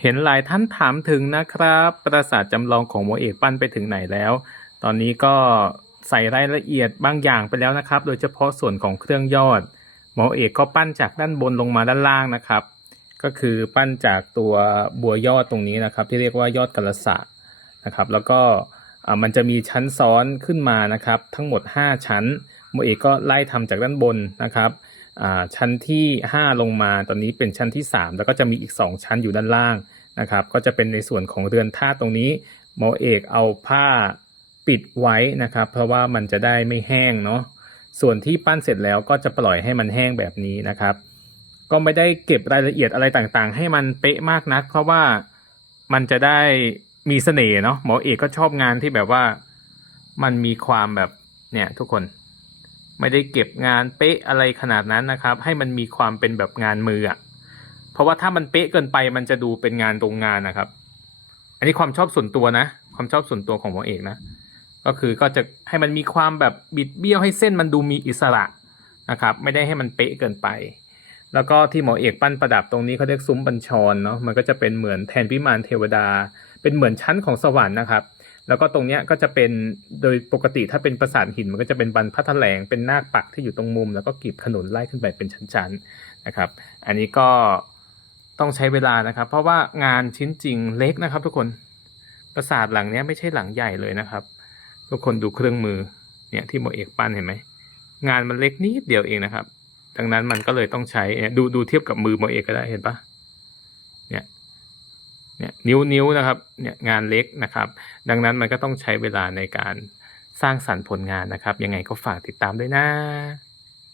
เห็นหลายท่านถามถึงนะครับ ปราสาทจำลองของโมเอกปั้นไปถึงไหนแล้ว ตอนนี้ก็ใส่รายละเอียดบางอย่างไปแล้วนะครับ โดยเฉพาะส่วนของเครื่องยอดหมอเอกก็ปั้นจากด้านบนลงมาด้านล่างนะครับ ก็คือปั้นจากตัวบัวยอดตรงนี้นะครับ ที่เรียกว่ายอดกระสะนะครับ แล้วก็มันจะมีชั้นซ้อนขึ้นมานะครับ ทั้งหมด 5 ชั้นโมเอกก็ไล่ทำจากด้านบนนะครับ ชั้นที่ 5 ลงมาตอนนี้เป็นชั้นที่ 3 แล้วก็จะมีอีก 2 ชั้นอยู่ด้านล่างนะครับ ก็จะเป็นในส่วนของเรือนท่าตรงนี้หมอเอกเอาผ้าปิดไว้นะครับ เพราะว่ามันจะได้ไม่แห้งเนาะส่วนที่ปั้นเสร็จแล้วก็จะปล่อยให้มันแห้งแบบนี้นะครับ ก็ไม่ได้เก็บรายละเอียดอะไรต่างๆ ให้มันเป๊ะมากนัก เพราะว่ามันจะได้มีเสน่ห์เนาะหมอเอกก็ชอบงานที่แบบว่ามันมีความแบบเนี่ยทุกคน ไม่ได้เก็บงานเป๊ะอะไรขนาดนั้นนะครับ ให้มันมีความเป็นแบบงานมืออะเพราะว่าถ้ามันเป๊ะเกินไปมันจะดูเป็นงานโรงงานนะครับ อันนี้ความชอบส่วนตัวนะ ความชอบส่วนตัวของหมอเอกนะ ก็คือก็จะให้มันมีความแบบบิดเบี้ยวให้เส้นมันดูมีอิสระนะครับ ไม่ได้ให้มันเป๊ะเกินไป แล้วก็ที่หมอเอกปั้นประดับตรงนี้เขาเรียกซุ้มบัญชรเนาะมันก็จะเป็นเหมือนแทนพิมานเทวดา เป็นเหมือนชั้นของสวรรค์นะครับ แล้วก็ตรงเนี้ยก็จะเป็นโดยปกติถ้าเป็นประสาทหินมันก็จะเป็นบรรพัดแถลงเป็นนาคปักที่อยู่ตรงมุม แล้วก็กรีบขนุนไล่ขึ้นไปเป็นชั้นๆนะครับ อันนี้ก็ต้องใช้เวลานะครับ เพราะว่างานชิ้นจริงเล็กนะครับ ทุกคนปราสาทหลังเนี้ยไม่ใช่หลังใหญ่เลยนะครับ ทุกคนดูเครื่องมือเนี่ยที่หมเอกปั้นเห็นไหมงานมันเล็กนิดเดียวเองนะครับ ดังนั้นมันก็เลยต้องใช้ดูดูเทียบกับมือหมเอกก็ได้เห็นปะ เนี่ยนิ้วนิ้วนะครับเนี่ยงานเล็กนะครับ ดังนั้นมันก็ต้องใช้เวลาในการสร้างสรรค์ผลงานนะครับ ยังไงก็ฝากติดตามด้วยนะ